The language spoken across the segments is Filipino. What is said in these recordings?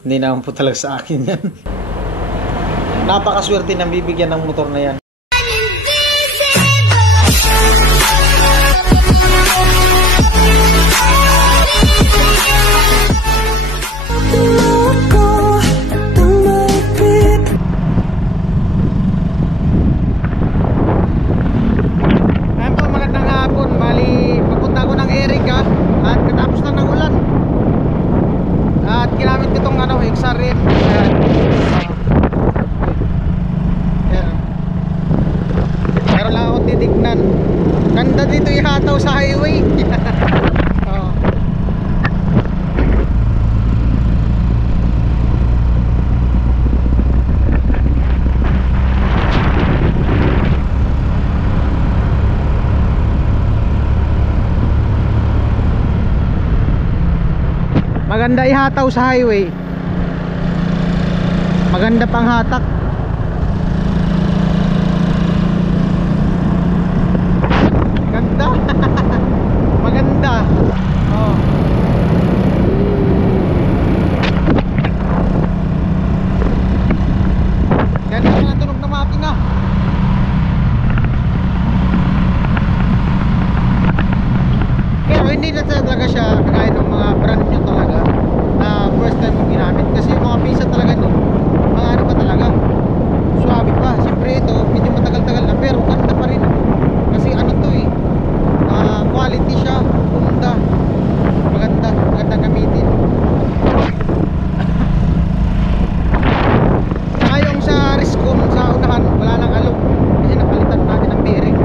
Hindi naman po talaga sa akin yan. Napakaswerte ng bibigyan ng motor na yan. Ayan po, magandang hapon. Bali, papunta ko ng Erika at katapos na ng ulan. At ginamit ko itong XRM. Meron lang akong titignan. Ganda dito ihataw sa highway. Oh. Maganda ihataw sa highway. Maganda pang hatak. Ganda. Maganda. Oh. Ganda na tunog na makina. Pero hindi na talaga siya kagaya ng mga brand new talaga na first time mo ginamit. Kasi yung mga pisa talaga nun, mga ano pa talaga, suwabe pa. Siyempre ito, medyo matagal-tagal na, pero ganda pa rin. Kasi ano to quality siya, ganda. Maganda gamitin. Saka yung sa Riscom, sa unahan, wala nang alog. Kasi napalitan natin ang bearing.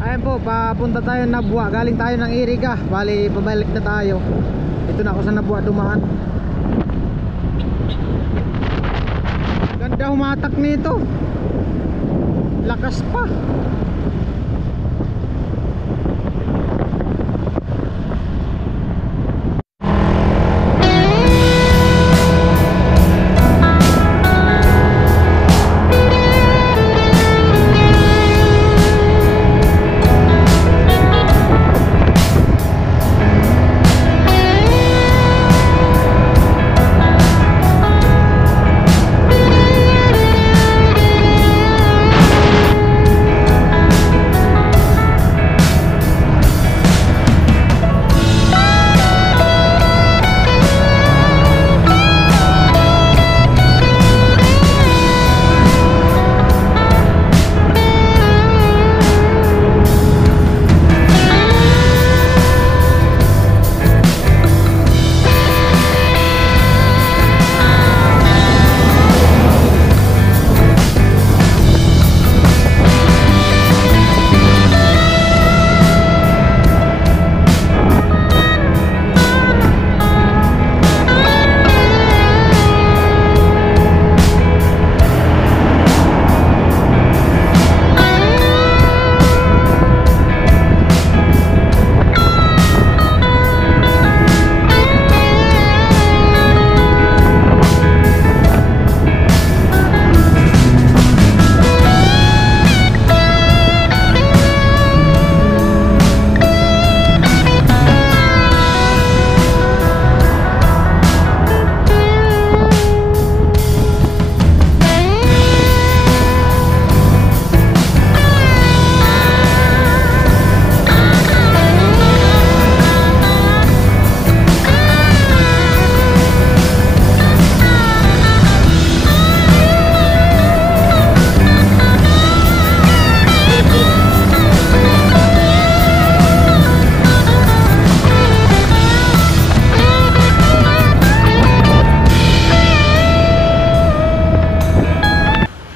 Ayan po, papunta tayo na Nabwa. Galing tayo ng Erika. Bali, pabalik na tayo. Ito na ako sa Nabwa dumaan. Ganda humatak nito. Lakas pa.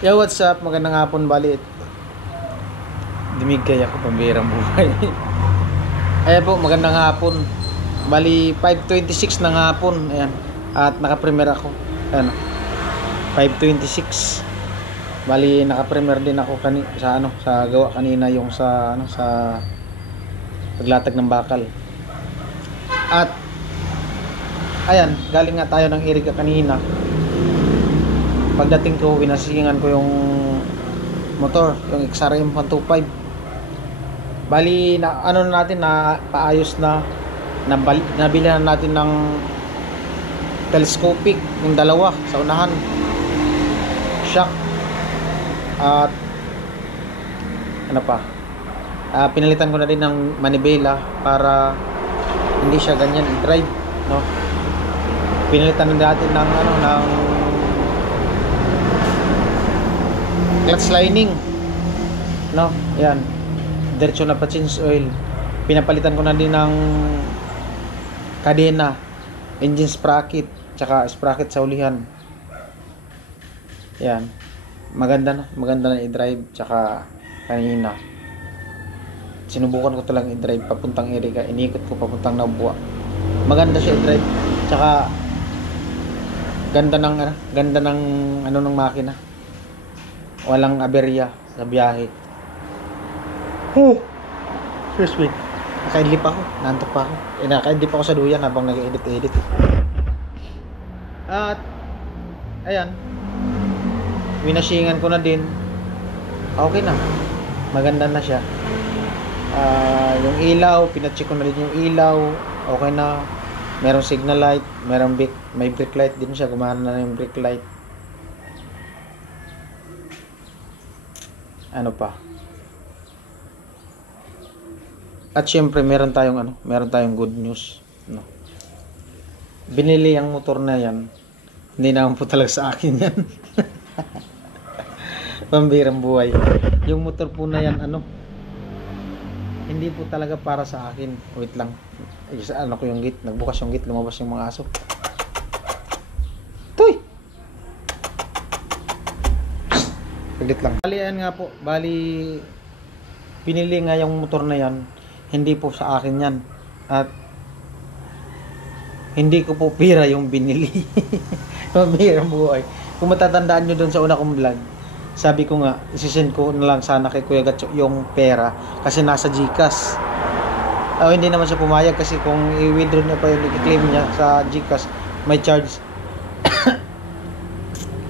Yo, what's up? Magandang hapon, bali. Dimig kaya ako pambirang buhay. Ayan po, magandang hapon. Bali, 5:26 ng hapon. Ayan. At naka-premier ako. Ayan. 5:26. Bali, naka-premier din ako sa gawa kanina yung sa paglatag ng bakal. At ayan, galing nga tayo ng Erika kanina. Pagdating ko, winasingan ko yung motor, yung XRM 125. Bali na ano na natin na paayos na nabili na natin ng telescopic yung dalawa sa unahan, shock, at ano pa, pinalitan ko na din ng manibela para hindi siya ganyan i-drive, no. Pinalitan na natin ng ano, ng clutch lining, no. Yan, diretso na pa change oil. Pinapalitan ko na din ng kadena, engine sprocket, tsaka sprocket sa ulihan. Yan, maganda na i-drive. Tsaka kanina sinubukan ko talagang i-drive papuntang Erika, inikot ko papuntang Nabua. Maganda siya i-drive, tsaka ganda ng ano ng makina, walang aberya sa biyahe. Excuse me, nakaidlip ako, nantok pa ako. Nakaidlip ako sa duyan habang nag-edit. At ayan, winasingan ko na din. Okay na, maganda na siya. Yung ilaw, pinacheck ko na din yung ilaw, okay na. Merong signal light, may brake light din siya, gumana na yung brake light. Ano pa? At syempre meron tayong good news, no. Binili ang motor na yan, hindi naman po talaga sa akin yan. Pambirang buhay. Yung motor po na yan, hindi po talaga para sa akin. Wait lang, ko yung gate, nagbukas yung gate, lumabas yung mga aso. Tuy! Saglit lang. Bali, ayan nga po, pinili nga yung motor na yan, hindi po sa akin yan. At hindi ko po pira yung binili. Pambirang buhay. Kung matatandaan nyo doon sa una kong vlog, sabi ko nga, isisend ko na lang sana kay Kuya Gatcho yung pera kasi nasa GCash. Hindi naman siya pumayag kasi kung i-withdraw niya pa yung i-claim niya sa GCash, may charge.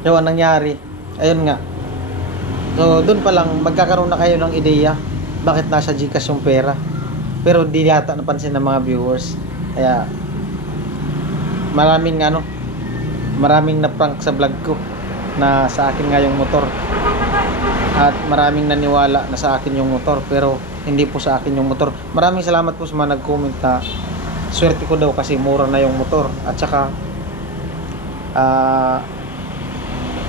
So, anong nangyari? Ayun nga. So, doon pa lang, magkakaroon na kayo ng ideya bakit nasa GCash yung pera. Pero di yata napansin ng mga viewers. Kaya, maraming na-prank sa vlog ko na sa akin nga yung motor. At maraming naniwala na sa akin yung motor, pero hindi po sa akin yung motor. Maraming salamat po sa mga nag-comment na swerte ko daw kasi mura na yung motor. At saka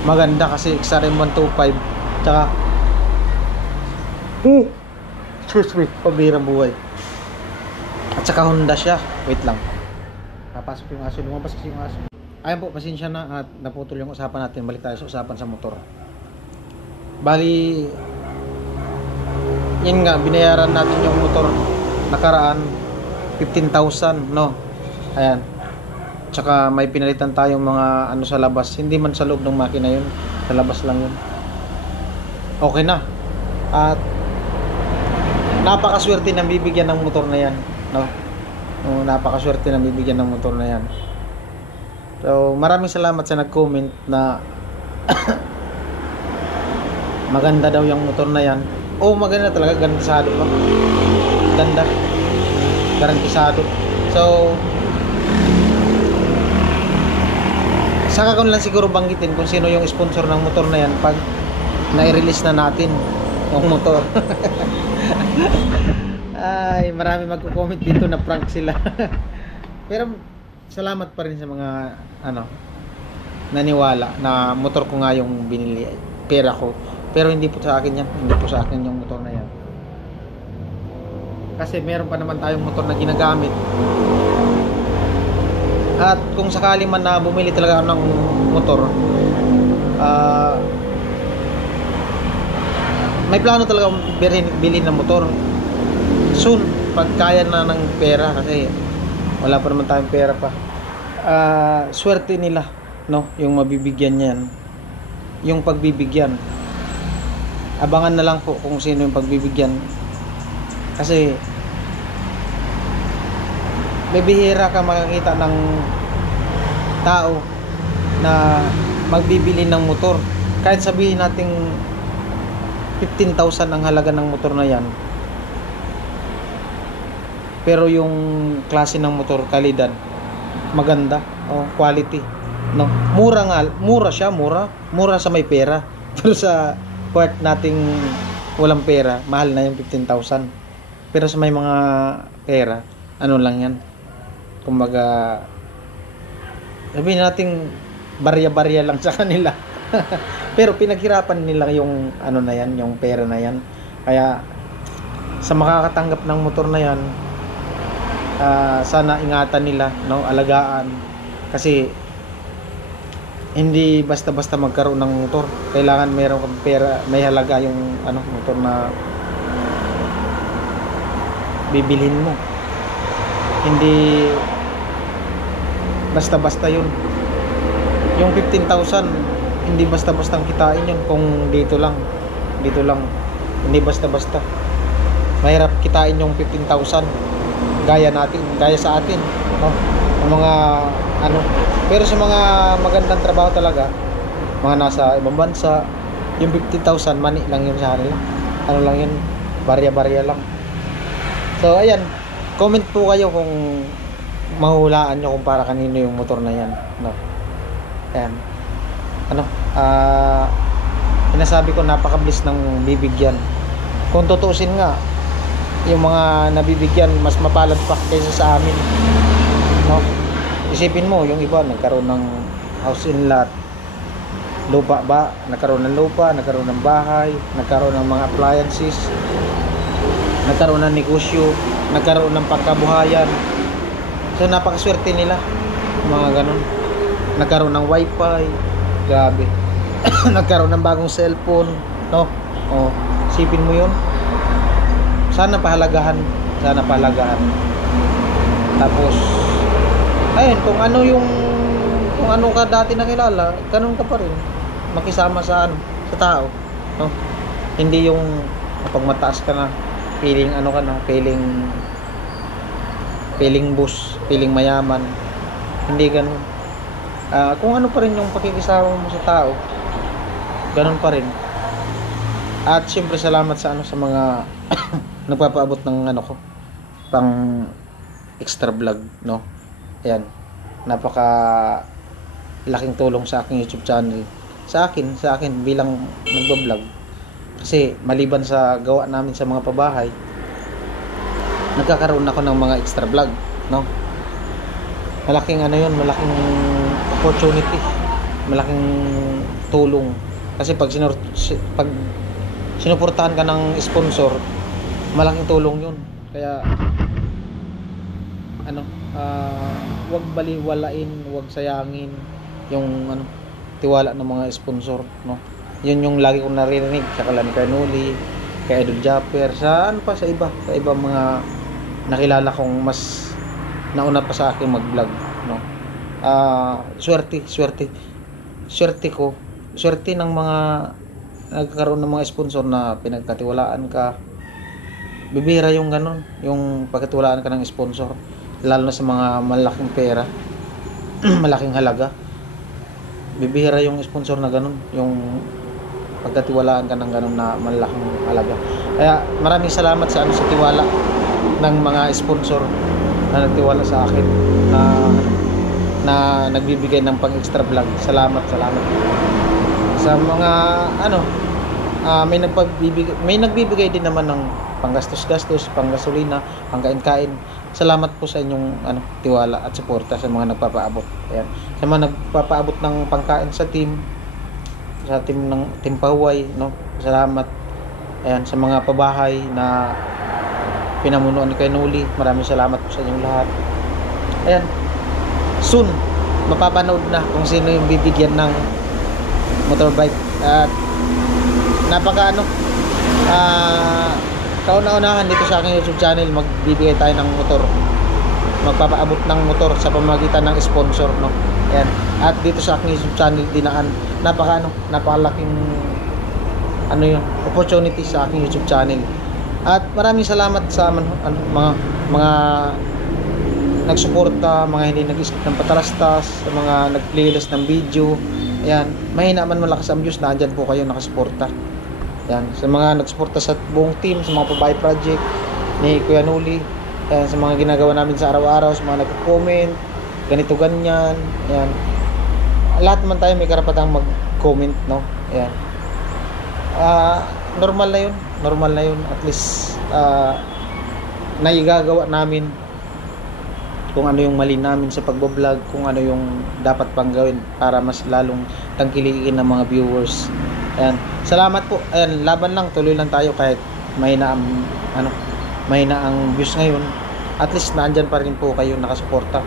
maganda kasi XRM 125. Tsaka excuse me, pabirang buhay. At saka Honda siya. Wait lang, papasok yung aso, lumabas kasi yung aso. Ayan po, pasensya na at naputol yung usapan natin. Balik tayo sa usapan sa motor. Bali, yun nga, binayaran natin yung motor nakaraan 15,000, no. Ayan. Tsaka may pinalitan tayong mga sa labas. Hindi man sa loob ng makina yun, sa labas lang yun. Okay na. At napakaswerte na bibigyan ng motor na yan, no. Napakaswerte na bibigyan ng motor na yan. So, maraming salamat sa nag-comment na maganda daw yung motor na yan. Maganda talaga, garantisado pa. Ganda. Garantisado. So, saka ko lang siguro banggitin kung sino yung sponsor ng motor na yan pag na-release na natin yung motor. Ay, marami magko-comment dito na prank sila. Pero salamat pa rin sa mga naniwala na motor ko nga yung binili, pera ko. Pero hindi po sa akin yan, hindi po sa akin yung motor na yan. Kasi meron pa naman tayong motor na ginagamit. At kung sakali man na bumili talaga ng motor, may plano talaga bilhin ng motor soon, pag kaya na ng pera, kasi wala pa naman tayong pera pa. Swerte nila, no, yung mabibigyan niyan, yung pagbibigyan. Abangan na lang po kung sino yung pagbibigyan, kasi bibihira ka makakita ng tao na magbibili ng motor. Kahit sabihin nating 15,000 ang halaga ng motor na yan, pero yung klase ng motor, kalidad, maganda, quality, no. Mura nga, mura siya, mura sa may pera. Pero sa part nating walang pera, mahal na yung 15,000. Pero sa may mga pera, ano lang yan, kumbaga sabihin nating barya-barya lang sa kanila. Pero pinaghirapan nila yung ano na yan, yung pera na yan. Kaya sa makakatanggap ng motor na yan, sana ingatan nila, no, alagaan, kasi hindi basta-basta magkaroon ng motor. Kailangan mayroon kang pera, may halaga yung ano, motor na bibilhin mo. Hindi basta-basta yun. Yung 15,000, hindi basta-bastang kitain yun kung dito lang. Hindi basta-basta. Mahirap kitain yung 15,000. Gaya sa atin, no? Ang mga ano, pero sa mga magandang trabaho talaga, mga nasa ibang bansa, yung 15,000 mani lang yun sa kanila. Ano lang yun, barya-barya lang. So ayan, comment po kayo kung mahulaan nyo kung para kanino yung motor na yan, no? Ayan, ano, sinasabi ko, napakabilis ng bibigyan. Kung tutuusin nga, yung mga nabibigyan mas mapalad pa kaysa sa amin, no? Isipin mo, yung iba nagkaroon ng house in lot, lupa ba, nagkaroon ng lupa, nagkaroon ng bahay, nagkaroon ng mga appliances, nagkaroon ng negosyo, nagkaroon ng pagkabuhayan. So napakaswerte nila, mga ganun. Nagkaroon ng wifi, grabe. Nagkaroon ng bagong cellphone, no? Isipin mo yun. Sana pahalagahan. Tapos ayun, kung ano ka dati nakilala, ganun ka pa rin makisama sa tao, no? Hindi yung kapag mataas ka na, feeling boss, feeling mayaman. Hindi ganun. Kung ano pa rin yung pakikisama mo sa tao, ganun pa rin. At siyempre salamat sa mga nagpapaabot ng ko, pang extra vlog, no? Ayan, napaka laking tulong sa aking YouTube channel, sa akin bilang nagba-vlog. Kasi maliban sa gawa namin sa mga pabahay, nagkakaroon ako ng mga extra vlog, no? Malaking malaking opportunity, malaking tulong. Kasi pag sinuportahan ka ng sponsor, malaking tulong yun. Kaya wag baliwalain, wag sayangin yung tiwala ng mga sponsor, no? Yun yung lagi kong naririnig sa Kalan Carnoli, kay Idol Japper, sa sa ibang mga nakilala kong mas nauna pa sa akin mag-vlog, no? Swerte ng mga nagkaroon ng mga sponsor na pinagkatiwalaan ka. Bibihira yung ganun, yung pagkatiwalaan ka ng sponsor, lalo na sa mga malaking pera, malaking halaga. Bibihira yung sponsor na ganun, yung pagkatiwalaan ka ng ganun na malaking halaga. Kaya maraming salamat sa sa tiwala ng mga sponsor na nagtiwala sa akin, na nagbibigay ng pang extra vlog. Salamat sa mga may nagbibigay din naman ng panggastos-gastos, panggasolina, pangkain-kain. Salamat po sa inyong tiwala at suporta sa mga nagpapaabot. Ayan. Sa mga nagpapaabot ng pangkain sa team ng Team Pahuway, no? Salamat. Ayan, sa mga pabahay na pinamunuan ni Carnoli, maraming salamat po sa inyong lahat. Ayan. Soon mapapanood na kung sino yung bibigyan ng motorbike. At napaka kauna-unahan dito sa aking YouTube channel, magbibigay tayo ng motor, magpapaabot ng motor sa pamamagitan ng sponsor, no? Ayan. At dito sa aking YouTube channel dinaan napakalaking opportunity sa aking YouTube channel. At maraming salamat sa mga nagsuporta, mga hindi nag-skip ng patalastas, sa mga nag-playlist ng video. Ayan, mahina man malakas ang views, naandyan po kayo nakasuporta. Ayan, sa mga nagsuporta sa buong team, sa mga pabahay project ni Kuya Noli, Ayan, sa mga ginagawa namin sa araw-araw, sa mga nagko-comment, ganito ganyan. Ayan. Lahat naman tayo may karapatang mag-comment, no? Ayan. Normal na 'yun. Normal na 'yun. At least naigagawa namin kung ano yung mali namin sa pagbo-vlog, kung ano yung dapat pang gawin para mas lalong tangkilikin ng mga viewers. Ayan. Salamat po. Ayan, laban lang, tuloy lang tayo kahit mahina ang mahina ang views ngayon. At least naandyan pa rin po kayo nakasuporta.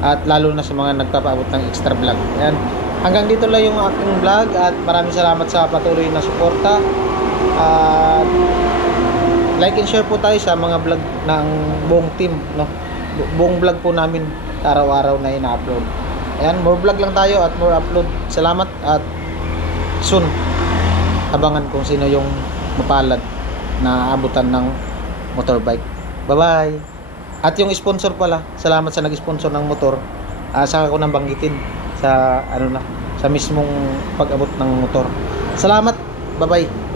At lalo na sa mga nagpapaabot ng extra vlog. Ayan. Hanggang dito lang yung aking vlog at maraming salamat sa patuloy na suporta. At like and share po tayo sa mga vlog ng buong team, no? Buong vlog po namin araw-araw na ina-upload. Ayan, more vlog lang tayo at more upload. Salamat at soon abangan kung sino yung mapalad na abutan ng motorbike. Bye-bye. At yung sponsor pala, salamat sa nag-sponsor ng motor. Saka ko nang banggitin sa sa mismong pag-abot ng motor. Salamat. Bye-bye.